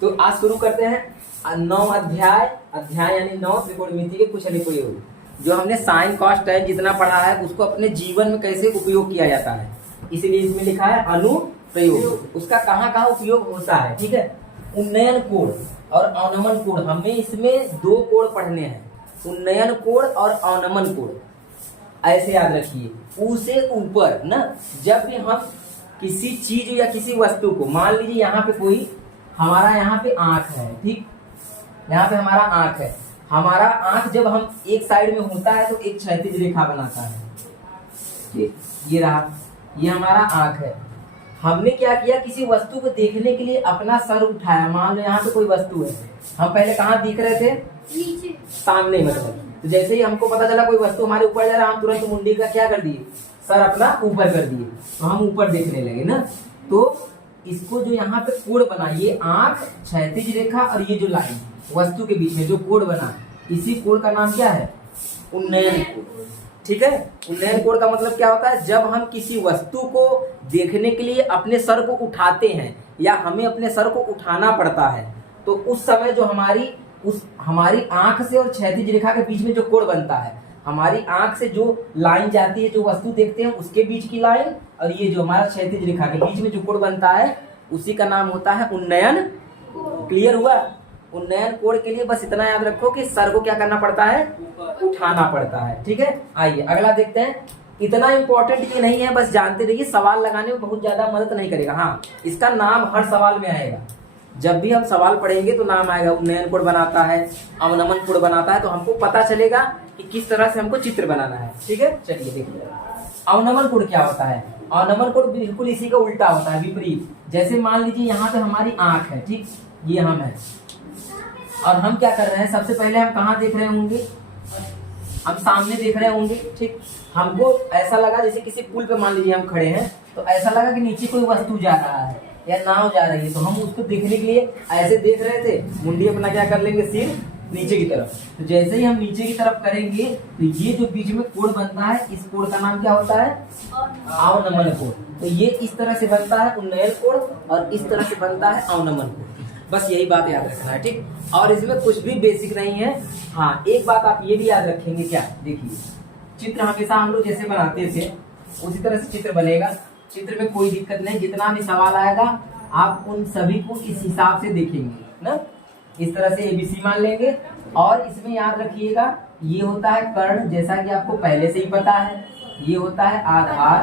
तो आज शुरू करते हैं 9 अध्याय यानी 9 त्रिकोणमिति के कुछ अनुप्रयोग। जो हमने साइन कॉस टैन जितना पढ़ा है उसको अपने जीवन में कैसे उपयोग किया जाता है, इसलिए इसमें लिखा है अनुप्रयोग। उसका कहाँ कहाँ उपयोग होता है, ठीक है। उन्नयन कोण और अवनमन कोण, हमें इसमें 2 कोण पढ़ने हैं, उन्नयन कोण और अवनमन कोण। ऐसे याद रखिए, ऊ से ऊपर ना, जब भी हम किसी चीज या किसी वस्तु को, मान लीजिए यहाँ पे कोई हमारा यहाँ पे आंख है, ठीक, यहाँ पे हमारा आंख है। हमारा आंख जब हम एक साइड में होता है तो एक क्षैतिज रेखा बनाता है, ठीक, ये रहा, ये हमारा आंख है। हमने क्या किया, किसी वस्तु को देखने के लिए अपना सर उठाया। मान लो यहाँ पे कोई वस्तु है, हम पहले कहाँ दिख रहे थे, नीचे, सामने, मतलब। तो जैसे ही हमको पता चला कोई वस्तु हमारे ऊपर जा रहा है, हम तुरंत मुंडी का क्या कर दिए, सर अपना ऊपर कर दिए, तो हम ऊपर देखने लगे ना। तो इसको जो यहाँ पे कोण बना, ये आंख, क्षैतिज रेखा और ये जो लाइन वस्तु के बीच में जो कोण बना, इसी कोण का नाम क्या है, उन्नयन कोण, ठीक है। उन्नयन कोण का मतलब क्या होता है, जब हम किसी वस्तु को देखने के लिए अपने सर को उठाते हैं या हमें अपने सर को उठाना पड़ता है, तो उस समय जो हमारी आंख से और क्षैतिज रेखा के बीच में जो कोण बनता है, हमारी आंख से जो लाइन जाती है, जो वस्तु देखते हैं उसके बीच की लाइन, और ये जो हमारा क्षैतिज रेखा के बीच में जो कोण बनता है, उसी का नाम होता है उन्नयन। क्लियर हुआ। उन्नयन कोण के लिए बस इतना याद रखो कि सर को क्या करना पड़ता है, उठाना पड़ता है, ठीक है। आइए अगला देखते हैं। इतना इंपॉर्टेंट ये नहीं है, बस जानते रहिए, सवाल लगाने में बहुत ज्यादा मदद नहीं करेगा। हाँ, इसका नाम हर सवाल में आएगा, जब भी हम सवाल पढ़ेंगे तो नाम आएगा, उन्नयन कोण बनाता है, अवनमन कोण बनाता है, तो हमको पता चलेगा कि किस तरह से हमको चित्र बनाना है, ठीक है। चलिए देखिए, अवनमन कोण क्या होता है। अवनमन कोण बिल्कुल इसी का उल्टा होता है, विपरीत। जैसे मान लीजिए यहाँ पे हमारी आंख है, ठीक, ये हम है, और हम क्या कर रहे हैं, सबसे पहले हम कहाँ देख रहे होंगे, हम सामने देख रहे होंगे, ठीक। हमको ऐसा लगा जैसे किसी पुल पे मान लीजिए हम खड़े हैं, तो ऐसा लगा कि नीचे कोई वस्तु जा रहा है या नाव जा रही है, तो हम उसको देखने के लिए ऐसे देख रहे थे, मुंडी अपना क्या कर लेंगे, सिर नीचे की तरफ। तो जैसे ही हम नीचे की तरफ करेंगे तो ये जो बीच में कोण बनता है, इस कोण का नाम क्या होता है, अवनमन कोण। तो ये इस तरह से बनता है उन्नयन कोण, और इस तरह से बनता है अवनमन कोण। बस यही बात याद रखना है, ठीक। और इसमें कुछ भी बेसिक नहीं है। हाँ, एक बात आप ये भी याद रखेंगे, क्या, देखिए, चित्र हमेशा हम लोग जैसे बनाते थे उसी तरह से चित्र बनेगा। चित्र में कोई दिक्कत नहीं, जितना भी सवाल आएगा आप उन सभी को इस हिसाब से देखेंगे ना, इस तरह से एबीसी मान लेंगे। और इसमें याद रखिएगा, ये होता है कर्ण, जैसा कि आपको पहले से ही पता है, ये होता है आधार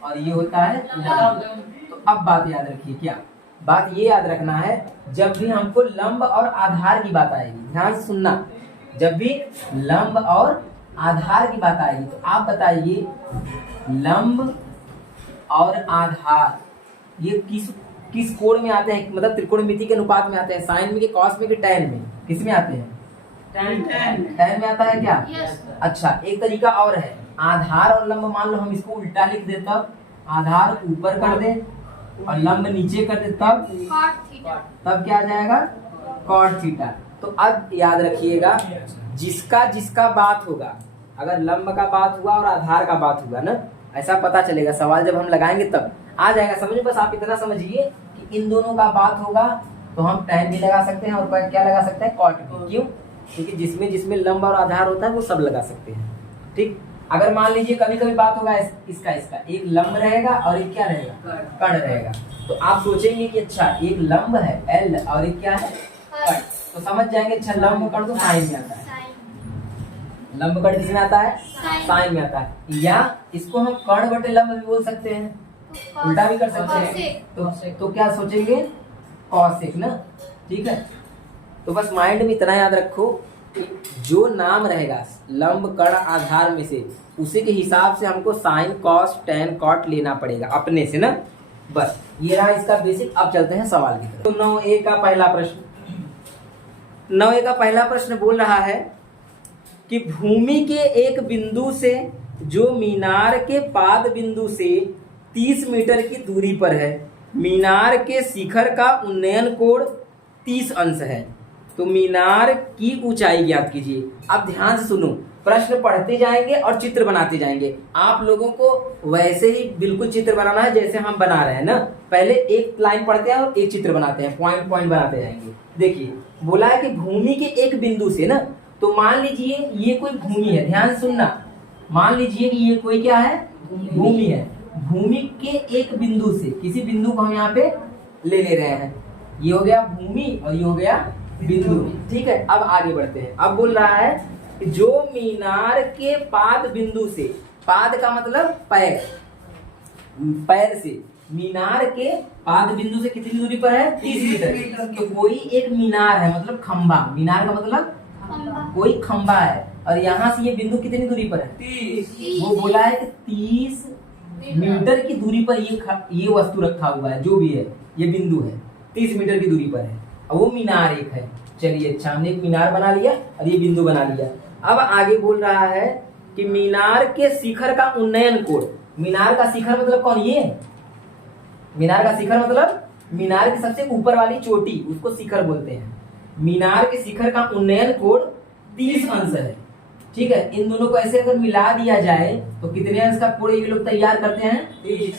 और ये होता है लंब। तो अब बात याद रखिए, क्या बात ये याद रखना है, जब भी हमको लंब और आधार की बात आएगी, ध्यान से सुनना, जब भी लंब और आधार की बात आएगी तो आप बताइए, लंब और आधार ये किस कोण में आते हैं, मतलब त्रिकोणमिति के अनुपात में आते हैं, साइन में, के कॉस में, के टैन में, किस में आते हैं, टैन में आता है क्या। अच्छा, एक तरीका और है, आधार और लंब, मान लो हम इसको उल्टा लिख दे, तब आधार ऊपर कर दे और लंब नीचे कर दे, तब क्या आ जाएगा, कॉट थीटा। तो अब याद रखिएगा, जिसका बात होगा, अगर लंब का बात हुआ और आधार का बात हुआ ना, ऐसा पता चलेगा, सवाल जब हम लगाएंगे तब आ जाएगा समझ। बस आप इतना समझिए कि इन दोनों का बात होगा तो हम टैन भी लगा सकते हैं और क्या लगा सकते हैं, कॉट भी। क्यों, क्योंकि जिसमें लंब और आधार होता है वो सब लगा सकते हैं, ठीक। अगर मान लीजिए कभी कभी बात होगा इसका एक लंब रहेगा और एक क्या रहेगा, कर्ण रहेगा, तो आप सोचेंगे कि अच्छा एक लंब है एल और एक क्या है, कर्ण, तो समझ जाएंगे अच्छा लंब कर्ण तो साइन में आता है, लंब कर्ण किसमें आता है, साइन में आता है। या इसको हम कर्ण बटे लंब भी बोल सकते हैं, उल्टा भी कर सकते हैं, तो क्या सोचेंगे, कॉसेक ना, ठीक है। तो बस माइंड में इतना याद रखो कि जो नाम रहेगा लंब कर्ण आधार में से, उसी के हिसाब से हमको साइन कॉस टैन कॉट लेना पड़ेगा अपने से ना। बस ये रहा इसका बेसिक। अब चलते हैं सवाल की तरफ। तो 9A का पहला प्रश्न, 9A का पहला प्रश्न बोल रहा है कि भूमि के एक बिंदु से जो मीनार के पाद बिंदु से 30 मीटर की दूरी पर है, मीनार के शिखर का उन्नयन कोण 30 अंश है, तो मीनार की ऊंचाई ज्ञात कीजिए। अब ध्यान से सुनो, प्रश्न पढ़ते जाएंगे और चित्र बनाते जाएंगे। आप लोगों को वैसे ही बिल्कुल चित्र बनाना है जैसे हम बना रहे हैं ना। पहले एक लाइन पढ़ते हैं और एक चित्र बनाते हैं, पॉइंट पॉइंट बनाते जाएंगे। देखिए बोला है कि भूमि के एक बिंदु से ना, तो मान लीजिए ये कोई भूमि है, ध्यान सुनना। मान लीजिए कि ये कोई क्या है, भूमि है। भूमि के एक बिंदु से, किसी बिंदु को हम यहाँ पे ले रहे हैं। ये हो गया भूमि और ये हो गया बिंदु, ठीक है। अब आगे बढ़ते हैं। अब बोल रहा है जो मीनार के पाद बिंदु से, पाद का मतलब पैर, पैर से मीनार के पाद बिंदु से कितनी दूरी पर है, 30 मीटर। तो कोई एक मीनार है, मतलब खंबा, मीनार का मतलब कोई खंबा है, और यहाँ से ये बिंदु कितनी दूरी पर है, 30। वो बोला है कि 30 मीटर की दूरी पर ये वस्तु रखा हुआ है, जो भी है ये बिंदु है, 30 मीटर की दूरी पर है, और वो मीनार एक है। चलिए अच्छा, हमने एक मीनार बना लिया और ये बिंदु बना लिया। अब आगे बोल रहा है कि मीनार के शिखर का उन्नयन कोण। मीनार का शिखर मतलब कौन, ये मीनार का शिखर मतलब मीनार की सबसे ऊपर वाली चोटी, उसको शिखर बोलते हैं। मीनार के शिखर का उन्नयन कोण 30 अंश है, ठीक है। इन दोनों को ऐसे अगर मिला दिया जाए तो कितने अंश का कोण ये लोग तैयार करते हैं, 30।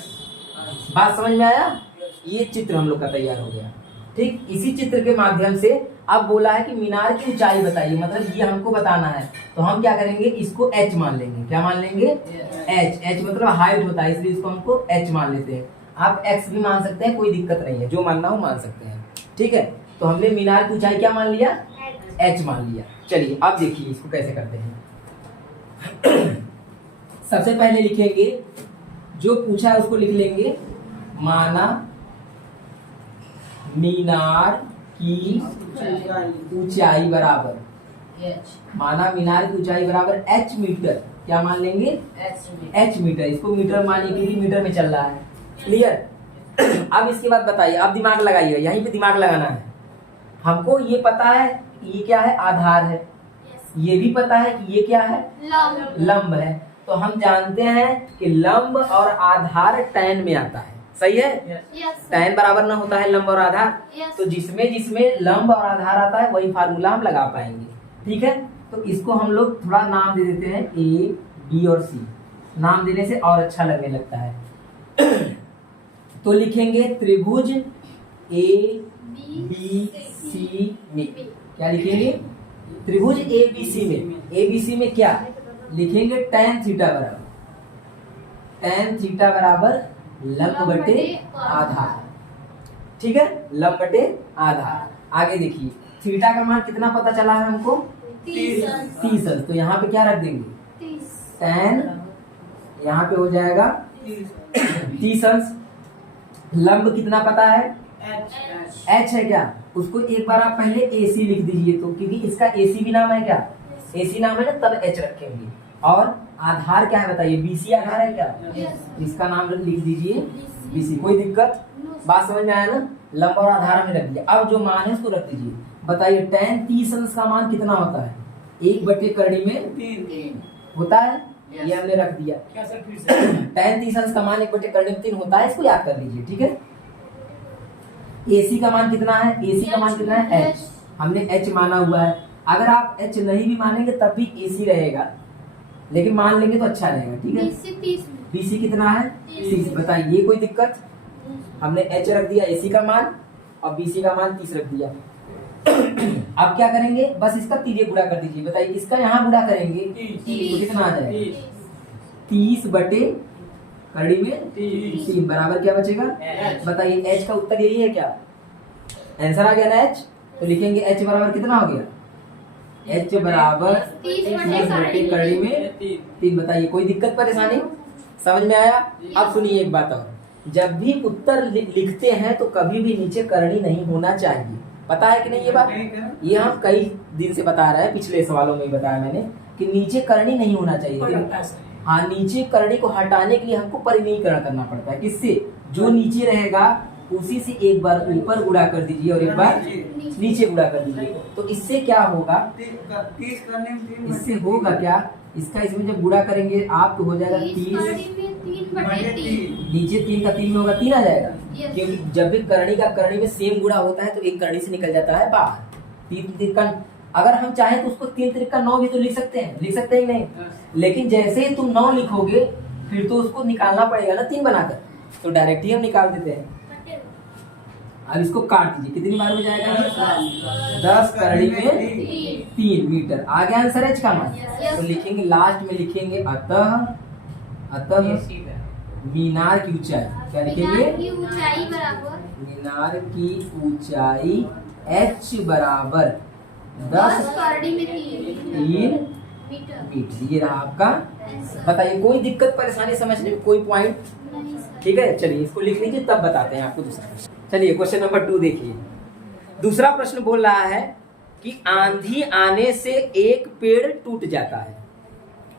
बात समझ में आया। ये चित्र हम लोग का तैयार हो गया, ठीक। इसी चित्र के माध्यम से अब बोला है कि मीनार की ऊंचाई बताइए, मतलब ये हमको बताना है। तो हम क्या करेंगे, इसको h मान लेंगे। क्या मान लेंगे, h मतलब हाइट होता है, इसलिए इसको हमको h मान लेते हैं। आप x भी मान सकते हैं, कोई दिक्कत नहीं है, जो मानना हो मान सकते हैं, ठीक है। तो हमने मीनार की ऊंचाई क्या मान लिया, h मान लिया। चलिए अब देखिए इसको कैसे करते हैं। सबसे पहले लिखेंगे, जो पूछा है उसको लिख लेंगे, माना मीनार की ऊंचाई बराबर, माना मीनार की ऊंचाई बराबर h मीटर। क्या मान लेंगे, h मीटर। इसको मीटर मानिए क्योंकि मीटर में चल रहा है, क्लियर। अब इसके बाद बताइए, अब दिमाग लगाइए, यहीं पे दिमाग लगाना है। हमको ये पता है ये क्या है, आधार है। ये भी पता है कि ये क्या है, लंब है। तो हम जानते हैं कि लंब और आधार tan में आता है, सही है। tan बराबर ना होता है लंब और आधार। तो जिसमें जिसमें लंब और आधार आता है वही फार्मूला हम लगा पाएंगे, ठीक है। तो इसको हम लोग थोड़ा नाम दे देते हैं, A, B और C। नाम देने से और अच्छा लगने लगता है। तो लिखेंगे त्रिभुज ABC में, क्या लिखेंगे, त्रिभुज ABC में। ABC में क्या लिखेंगे, tan थीटा बराबर, tan थीटा बराबर लंब बटे आधार, ठीक है, लंब बटे आधार। आगे देखिए थीटा का मान कितना पता चला है हमको, 30 अंश। तो यहाँ पे क्या रख देंगे, tan, यहाँ पे हो जाएगा 30 अंश। लंब कितना पता है, h है क्या, उसको एक बार आप पहले AC लिख दीजिए, तो क्योंकि इसका AC भी नाम है, क्या AC नाम है ना, तब h रखेंगे। और आधार क्या है बताइए, BC आधार है क्या, इसका नाम लिख दीजिए BC। कोई दिक्कत, बात समझ में आया ना। लंब और आधार में रख दिया। अब जो मान है उसको रख दीजिए। बताइए tan 30 अंश का मान कितना होता है, 1/3 में 3 होता है, ये हमने रख दिया। tan 30 अंश का मान 1/3 में 3 होता है, इसको याद कर लीजिए, ठीक है। AC का मान कितना है, AC का मान कितना है, h, हमने h माना हुआ है। अगर आप h नहीं भी मानेंगे तब भी AC रहेगा, लेकिन मान लेंगे तो अच्छा रहेगा, ठीक है। BC कितना है, 30। बताइए कोई दिक्कत, हमने h रख दिया AC का मान और BC का मान 30 रख दिया। अब क्या करेंगे, बस इसका तिर्य गुणा कर दीजिए। बताइए इसका यहाँ गुणा करेंगे तो कितना आ जाएगा, 30/3 में 3 बराबर क्या बचेगा। बताइए h का उत्तर यही है क्या, आंसर आ गया ना h। तो लिखेंगे h बराबर कितना हो गया, h बराबर 30/3 में 3। बताइए कोई दिक्कत परेशानी, समझ में आया। अब सुनिए एक बात और, जब भी उत्तर लिखते हैं तो कभी भी नीचे करणी नहीं होना चाहिए, पता है कि नहीं ये बात। ये हम कई दिन से बता रहे हैं, पिछले सवालों में बताया मैंने कि नीचे करणी नहीं होना चाहिए। हाँ, नीचे करणी को हटाने के लिए हमको परिमीकरण करना पड़ता है। किससे, जो नीचे रहेगा उसी से एक बार ऊपर गुणा कर दीजिए और एक बार नीचे गुणा कर दीजिए। तो इससे क्या होगा, इससे होगा क्या, इसका इसमें जब गुणा करेंगे आप तो हो जाएगा 30, नीचे 3 का 3 में होगा 3 आ जाएगा, क्योंकि जब भी करणी का करणी में सेम गुणा होता है तो एक करणी से निकल जाता है बाहर। 3 का अगर हम चाहें तो उसको 3 3 9 भी तो लिख सकते हैं, लिख सकते हैं नहीं? लेकिन जैसे ही तुम 9 लिखोगे फिर तो उसको निकालना पड़ेगा ना 3 बनाकर, तो डायरेक्ट ही हम निकाल देते हैं। अब इसको काट दीजिए, कितनी बार में जाएगा? 10 करड़ी में 3 मीटर। आ गया आंसर एच का मान। तो लिखेंगे लास्ट में लिखेंगे अतः मीनार की ऊंचाई, क्या लिखेंगे? मीनार की ऊंचाई h बराबर 10 करड़ी में 3 मीटर। ये रहा आपका। बताइए कोई दिक्कत परेशानी समझने में कोई पॉइंट? ठीक है, चलिए इसको लिख लीजिए तब बताते हैं आपको दूसरा क्वेश्चन। चलिए क्वेश्चन नंबर 2 देखिए। दूसरा प्रश्न बोल रहा है कि आंधी आने से एक पेड़ टूट जाता है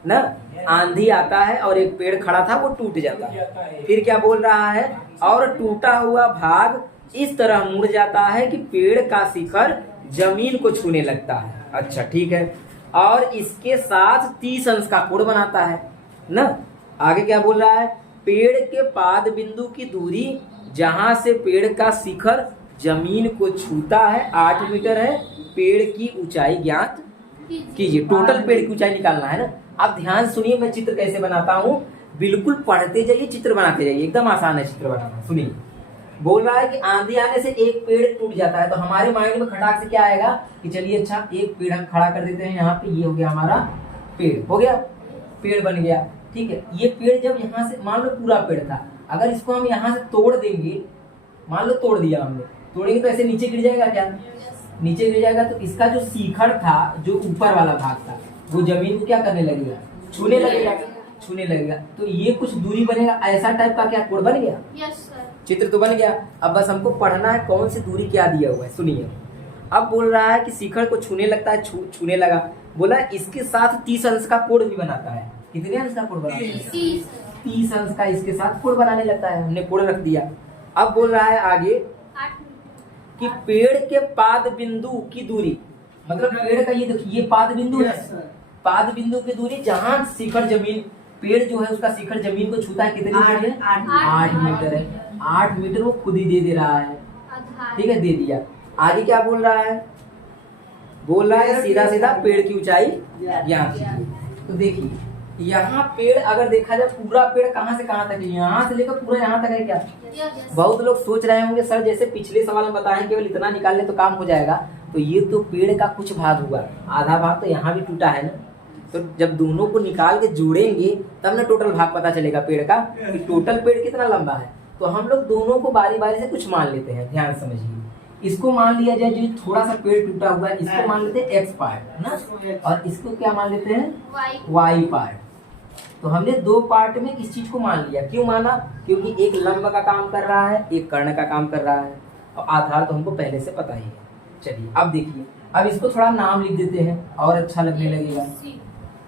ना। आंधी आता है और एक पेड़ खड़ा था वो टूट जाता है। फिर क्या बोल रहा है? और टूटा हुआ भाग इस तरह मुड़ जाता है कि पेड़ का शिखर जमीन को छूने लगता है। अच्छा ठीक है। और इसके साथ 30 अंश का कोण बनाता है ना। आगे क्या बोल रहा है? पेड़ के पाद बिंदु की दूरी जहां से पेड़ का शिखर जमीन को छूता है 8 मीटर है। पेड़ की ऊंचाई ज्ञात कीजिए। टोटल पेड़ की ऊंचाई निकालना है ना। अब ध्यान सुनिए मैं चित्र कैसे बनाता हूँ, बिल्कुल पढ़ते जाइए, चित्र बनाते जाइए, एकदम आसान है चित्र बनाना। सुनिए, बोल रहा है कि आंधी आने से एक पेड़ टूट जाता है, तो हमारे माइंड में खटाक से क्या आएगा कि चलिए अच्छा एक पेड़ हम खड़ा कर देते हैं यहाँ पे। ये हो गया हमारा पेड़, हो गया, पेड़ बन गया। ठीक है, ये पेड़ जब यहाँ से मान लो पूरा पेड़ था, अगर इसको हम यहाँ से तोड़ देंगे, मान लो तोड़ दिया हमने, तोड़ेंगे तो ऐसे नीचे गिर जाएगा क्या? नीचे गिर जाएगा। तो इसका जो शिखर था, जो ऊपर वाला भाग था, वो जमीन को क्या करने लगेगा? छूने लगेगा, छूने लगेगा। तो ये कुछ दूरी बनेगा, ऐसा टाइप का क्या कोण बन गया? Yes sir. चित्र तो बन गया। अब बस हमको पढ़ना है कौन सी दूरी क्या दिया हुआ है। सुनिए, अब बोल रहा है कि शिखर को छूने लगता है, छूने लगा। बोला इसके साथ 30 अंश का कोण भी बनाता है। कितने अंश का कोण बनाता है? 30 अंश का इसके साथ कोण बनाने लगता है। हमने कोण रख दिया। अब बोल रहा है आगे कि पेड़ के पाद बिंदु की दूरी, मतलब पेड़ का ये देखिए ये पाद बिंदु है। पाद बिंदु की दूरी जहां शिखर जमीन, पेड़ जो है उसका शिखर जमीन को छूता है, कितनी मीटर है? 8 मीटर है। 8 मीटर वो खुद ही दे रहा है। ठीक है, दे दिया। आगे क्या बोल रहा है? बोल रहा है सीधा सीधा पेड़ की ऊंचाई ज्ञात कीजिए। तो देखिए यहाँ पेड़ अगर देखा जाए, पूरा पेड़ कहाँ से कहाँ तक है? यहाँ से लेकर पूरा यहाँ तक है क्या? बहुत लोग सोच रहे होंगे सर जैसे पिछले सवाल में बताए केवल इतना निकाल ले तो काम हो जाएगा। तो ये तो पेड़ का कुछ भाग हुआ, आधा भाग तो यहाँ भी टूटा है ना। तो जब दोनों को निकाल के जोड़ेंगे तब ना टोटल भाग पता चलेगा पेड़ का कि टोटल पेड़ कितना लंबा है। तो हम लोग दोनों को बारी बारी से कुछ मान लेते हैं। ध्यान समझिए, इसको मान लिया जाए जो थोड़ा सा पेड़ टूटा हुआ है, इसको मान लेते हैं एक्स पार्ट ना, और इसको क्या मान लेते हैं? Y part. तो हमने 2 पार्ट में इस चीज को मान लिया। क्यों माना? क्योंकि एक लंब का काम कर रहा है, एक कर्ण का काम कर रहा है, और आधार तो हमको पहले से पता ही है। चलिए अब देखिए, अब इसको थोड़ा नाम लिख देते हैं और अच्छा लगने लगेगा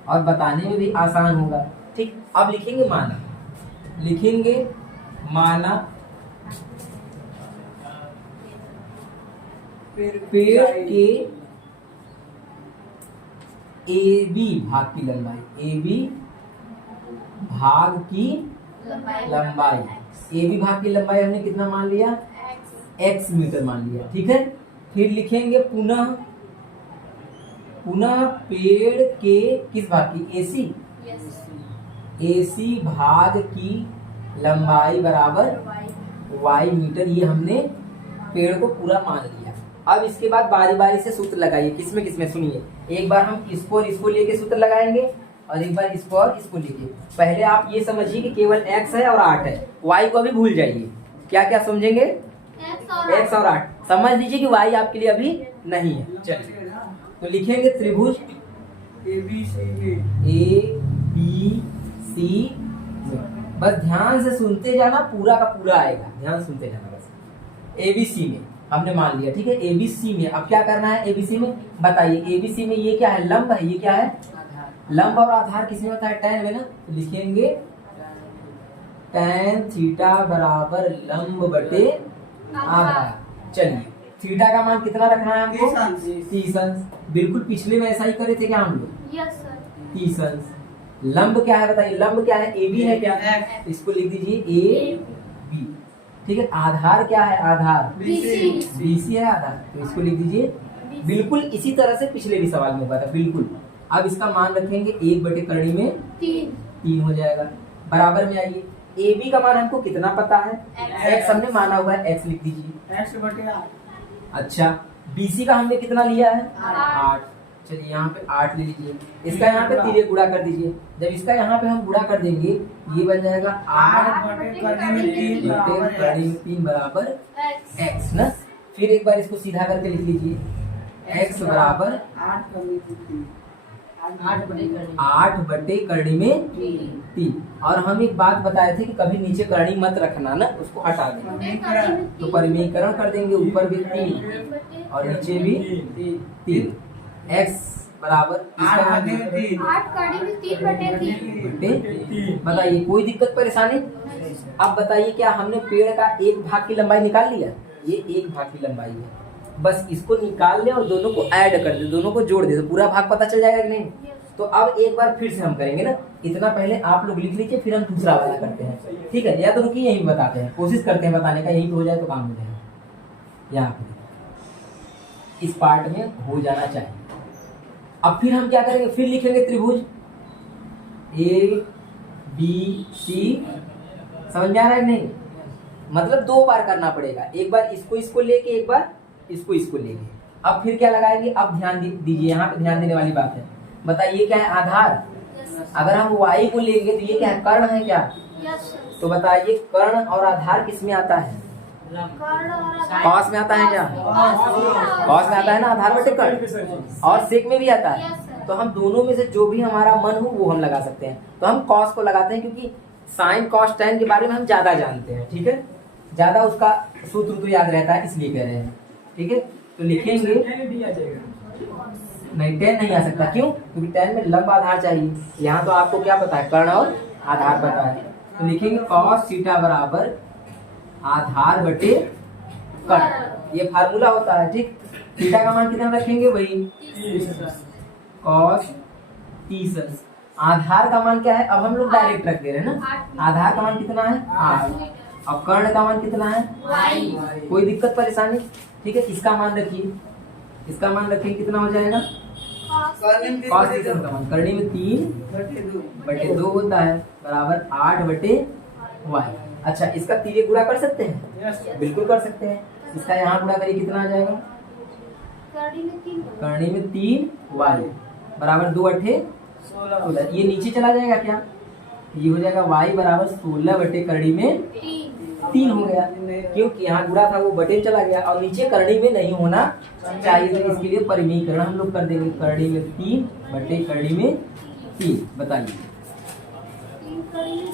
और बताने में भी आसान होगा। ठीक, अब लिखेंगे माना, लिखेंगे माना पेड़ के AB भाग की लंबाई, AB भाग की लंबाई, AB भाग की लंबाई हमने कितना मान लिया? x मीटर मान लिया। ठीक है, फिर लिखेंगे पुनः पेड़ के किस भाग की? AC भाग की लंबाई बराबर y मीटर। ये हमने पेड़ को पूरा मान लिया। अब इसके बाद बारी बारी से सूत्र लगाइए। किसमें किसमें? सुनिए, एक बार हम इसको और इसको लेके सूत्र लगाएंगे और एक बार इसको और इसको लेके। पहले आप ये समझिए कि केवल x है और 8 है, y को अभी भूल जाइए। क्या क्या समझेंगे? x और 8 समझ लीजिए कि y आपके लिए अभी नहीं है। चलिए तो लिखेंगे त्रिभुज ABC। बस ध्यान से सुनते जाना, पूरा का पूरा आएगा, ध्यान सुनते जाना बस। ABC में हमने मान लिया। ठीक है, ABC में अब क्या करना है? ABC में बताइए, ABC में ये क्या है? लंब है। ये क्या है? लंब और आधार किसमें होता है? tan में ना। तो लिखेंगे tan थीटा बराबर लंब बटे आधार। चलिए थीटा का मान कितना रखना है हमको? 30 अंश। बिल्कुल पिछले में ऐसा ही करे थे क्या हम लोग? Yes sir. 30 अंश। लंब क्या है बताइए? लंब क्या है? AB है क्या? इसको लिख दीजिए AB। ठीक है, आधार क्या है? आधार BC है आधार, तो इसको लिख दीजिए बिल्कुल इसी तरह से पिछले भी सवाल में हुआ था, बिल्कुल। अब इसका मान रखेंगे 1/करणी में 3 हो जाएगा। बराबर में आइए, ए बी का मान हमको कितना पता है, x हमने माना हुआ है, x लिख दीजिए। अच्छा, BC का हमने कितना लिया है, 8। चलिए यहाँ पे 8 ले लीजिए। इसका यहाँ पे 3 गुणा कर दीजिए। जब इसका यहाँ पे हम गुणा कर देंगे, ये बन जाएगा 8/करणी में 3 बराबर x ना। फिर एक बार इसको सीधा करके लिख लीजिए, x बराबर 8/करणी में 3। और हम एक बात बताए थे कि कभी नीचे करणी मत रखना ना, उसको हटा देंगे तो परिमेयीकरण कर देंगे, ऊपर भी 3 और नीचे भी 3। x बराबर 8/3 बताइए, कोई दिक्कत परेशानी? अब बताइए, क्या हमने पेड़ का एक भाग की लंबाई निकाल लिया? ये एक भाग की लंबाई है, बस इसको निकाल ले और दोनों को ऐड कर दे, दोनों को जोड़ दे तो पूरा भाग पता चल जाएगा कि नहीं? तो अब एक बार फिर से हम करेंगे ना, इतना पहले आप लोग लिख लीजिए, फिर हम दूसरा वाला करते हैं, ठीक है? या तो रुकिए, यही बताते हैं, कोशिश करते हैं बताने का, यही तो हो जाए तो काम हो जाएगा। यहाँ पे इस पार्ट में हो जाना चाहिए। अब फिर हम क्या करेंगे, फिर लिखेंगे त्रिभुज ABC। समझ में आ रहा है नहीं? मतलब 2 बार करना पड़ेगा, एक बार इसको लेके, एक बार इसको लेके। अब फिर क्या लगाएंगे, अब ध्यान दीजिए, यहाँ पे ध्यान देने वाली बात है। बताइए क्या है, आधार। अगर हम y को लेंगे तो ये क्या है, कर्ण है क्या? तो बताइए, कर्ण और आधार किस में आता है? कॉस में आता है क्या? कॉस में आता है ना, आधार बटे कर्ण। और सेक में भी आता है। तो हम दोनों में से जो भी हमारा मन हो वो हम लगा सकते हैं। तो हम कॉस को लगाते हैं, क्योंकि साइन कॉस टैन के बारे में हम ज्यादा जानते हैं, ठीक है? ज्यादा उसका सूत्र तो याद रहता है, इसलिए कह रहे हैं, ठीक है? तो लिखेंगे, नहीं 10 नहीं आ सकता, क्यों? क्योंकि 10 में लंब आधार चाहिए। यहाँ तो आपको क्या पता है, कर्ण और आधार पता है। तो लिखेंगे कॉस थीटा बराबर आधार बटे कर्ण, ये फार्मूला होता है, ठीक? थीटा का मान कितना रखेंगे, वही कॉस 30। आधार का मान क्या है, अब हम लोग डायरेक्ट रख दे रहे हैं ना। आधार का मान कितना है, 8। अब कर्ण का मान कितना है, कोई दिक्कत परेशानी? ठीक है, इसका मान रखिए, इसका मान रखिए, कितना हो जाएगा, कॉस थीटा का मान करणी में 3/2 होता है, बराबर 8/y। अच्छा, इसका 3 गुणा कर सकते हैं? बिल्कुल कर सकते हैं। इसका यहाँ गुणा करिए, कितना आ जाएगा, करणी में 3y बराबर 2/8 16। ये नीचे चला जाएगा क्या, ये हो जाएगा y बराबर 16/करणी में 3 हो गया, क्योंकि यहाँ गुणा था वो बटे चला गया, और नीचे करणी में नहीं होना चाहिए, तो इसके लिए परिमेयीकरण हम लोग कर देंगे, करणी में 3/करणी में 3। बताइए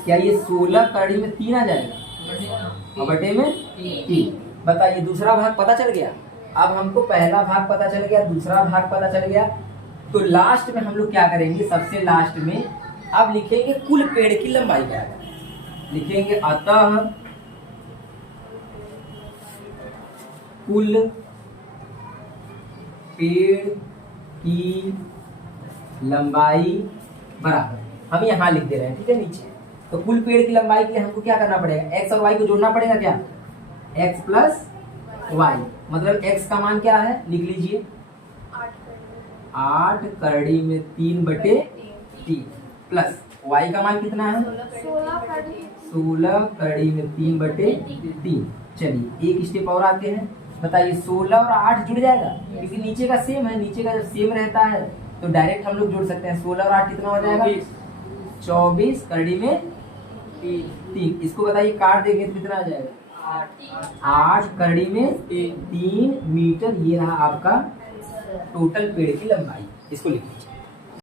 क्या ये 16 करणी में 3 आ जाएगा और बटे में 3? बताइए, दूसरा भाग पता चल गया। अब हमको पहला भाग पता चल गया, दूसरा भाग पता चल गया, तो लास्ट में हम लोग क्या करेंगे, सबसे लास्ट में अब लिखेंगे कुल पेड़ की लंबाई क्या है। लिखेंगे अतः कुल पेड़ की लंबाई बराबर, हम यहाँ लिख दे रहे हैं, ठीक है, नीचे। तो कुल पेड़ की लंबाई के लिए हमको क्या करना पड़ेगा, x और y को जोड़ना पड़ेगा क्या, x प्लस y। मतलब x का मान क्या है, लिख लीजिए 8/करणी में 3/3 प्लस y का मान कितना है, 16/करणी में 3/3। चलिए एक स्टेप और आते हैं। बताइए 16 और 8 जुड़ जाएगा, क्योंकि नीचे का सेम है, नीचे का जब सेम रहता है तो डायरेक्ट हम लोग जोड़ सकते हैं। 16 और 8 कितना हो जाएगा, 24/करणी में 3। इसको बताइए काट देंगे तो कितना आ जाएगा, 8/करणी में 3 मीटर। ये रहा आपका टोटल पेड़ की लंबाई, इसको लिख लीजिए।